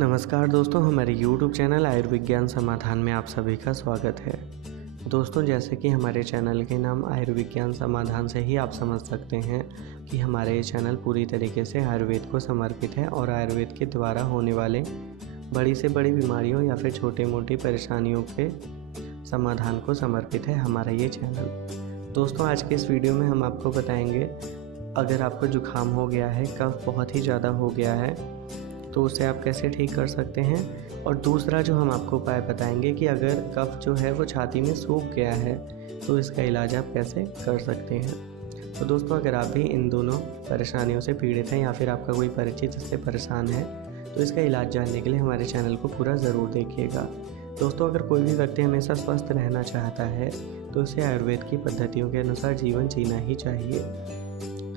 नमस्कार दोस्तों, हमारे YouTube चैनल आयुर्विज्ञान समाधान में आप सभी का स्वागत है। दोस्तों, जैसे कि हमारे चैनल के नाम आयुर्विज्ञान समाधान से ही आप समझ सकते हैं कि हमारे ये चैनल पूरी तरीके से आयुर्वेद को समर्पित है और आयुर्वेद के द्वारा होने वाले बड़ी से बड़ी बीमारियों या फिर छोटी मोटी परेशानियों के समाधान को समर्पित है हमारा ये चैनल। दोस्तों, आज के इस वीडियो में हम आपको बताएंगे, अगर आपको जुकाम हो गया है, कफ बहुत ही ज़्यादा हो गया है, तो उसे आप कैसे ठीक कर सकते हैं। और दूसरा जो हम आपको उपाय बताएंगे कि अगर कफ जो है वो छाती में सूख गया है तो इसका इलाज आप कैसे कर सकते हैं। तो दोस्तों, अगर आप भी इन दोनों परेशानियों से पीड़ित हैं या फिर आपका कोई परिचित इससे परेशान है तो इसका इलाज जानने के लिए हमारे चैनल को पूरा ज़रूर देखिएगा। दोस्तों, अगर कोई भी व्यक्ति हमेशा स्वस्थ रहना चाहता है तो उसे आयुर्वेद की पद्धतियों के अनुसार जीवन जीना ही चाहिए।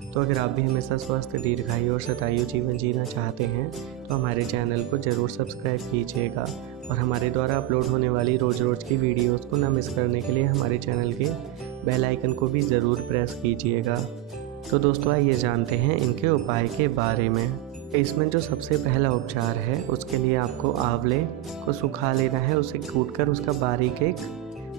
तो अगर आप भी हमेशा स्वस्थ, दीर्घायु और शतायु जीवन जीना चाहते हैं तो हमारे चैनल को ज़रूर सब्सक्राइब कीजिएगा और हमारे द्वारा अपलोड होने वाली रोज़ की वीडियोस को न मिस करने के लिए हमारे चैनल के बेल आइकन को भी ज़रूर प्रेस कीजिएगा। तो दोस्तों, आइए जानते हैं इनके उपाय के बारे में। इसमें जो सबसे पहला उपचार है उसके लिए आपको आंवले को सुखा लेना है, उसे कूटकर उसका बारीक एक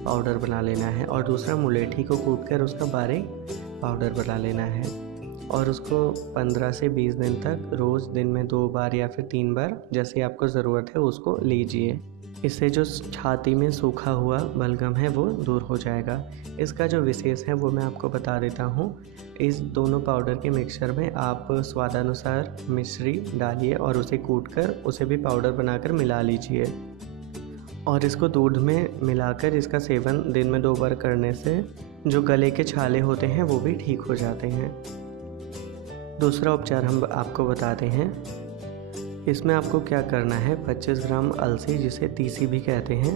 पाउडर बना लेना है। और दूसरा, मुलेठी को कूटकर उसका बारीक पाउडर बना लेना है और उसको 15 से 20 दिन तक रोज़ दिन में 2 बार या फिर 3 बार जैसे आपको ज़रूरत है उसको लीजिए। इससे जो छाती में सूखा हुआ बलगम है वो दूर हो जाएगा। इसका जो विशेष है वो मैं आपको बता देता हूँ। इस दोनों पाउडर के मिक्सचर में आप स्वादानुसार मिश्री डालिए और उसे कूटकर उसे भी पाउडर बनाकर मिला लीजिए और इसको दूध में मिलाकर इसका सेवन दिन में 2 बार करने से जो गले के छाले होते हैं वो भी ठीक हो जाते हैं। दूसरा उपचार हम आपको बताते हैं। इसमें आपको क्या करना है, 25 ग्राम अलसी, जिसे तीसी भी कहते हैं,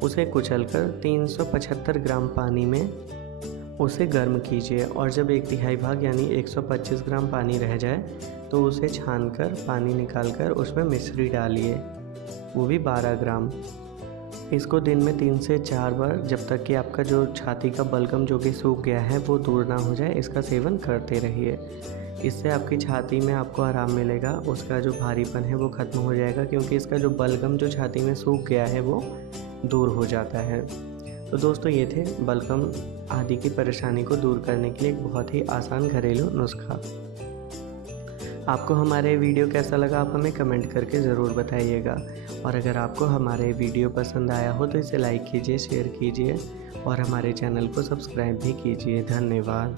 उसे कुचलकर 375 ग्राम पानी में उसे गर्म कीजिए और जब 1/3 भाग यानी 125 ग्राम पानी रह जाए तो उसे छानकर पानी निकालकर उसमें मिश्री डालिए, वो भी 12 ग्राम। इसको दिन में 3 से 4 बार, जब तक कि आपका जो छाती का बलगम जो कि सूख गया है वो दूर ना हो जाए, इसका सेवन करते रहिए। इससे आपकी छाती में आपको आराम मिलेगा, उसका जो भारीपन है वो ख़त्म हो जाएगा क्योंकि इसका जो बलगम जो छाती में सूख गया है वो दूर हो जाता है। तो दोस्तों, ये थे बलगम आदि की परेशानी को दूर करने के लिए एक बहुत ही आसान घरेलू नुस्खा। आपको हमारे वीडियो कैसा लगा आप हमें कमेंट करके ज़रूर बताइएगा और अगर आपको हमारे वीडियो पसंद आया हो तो इसे लाइक कीजिए, शेयर कीजिए और हमारे चैनल को सब्सक्राइब भी कीजिए। धन्यवाद।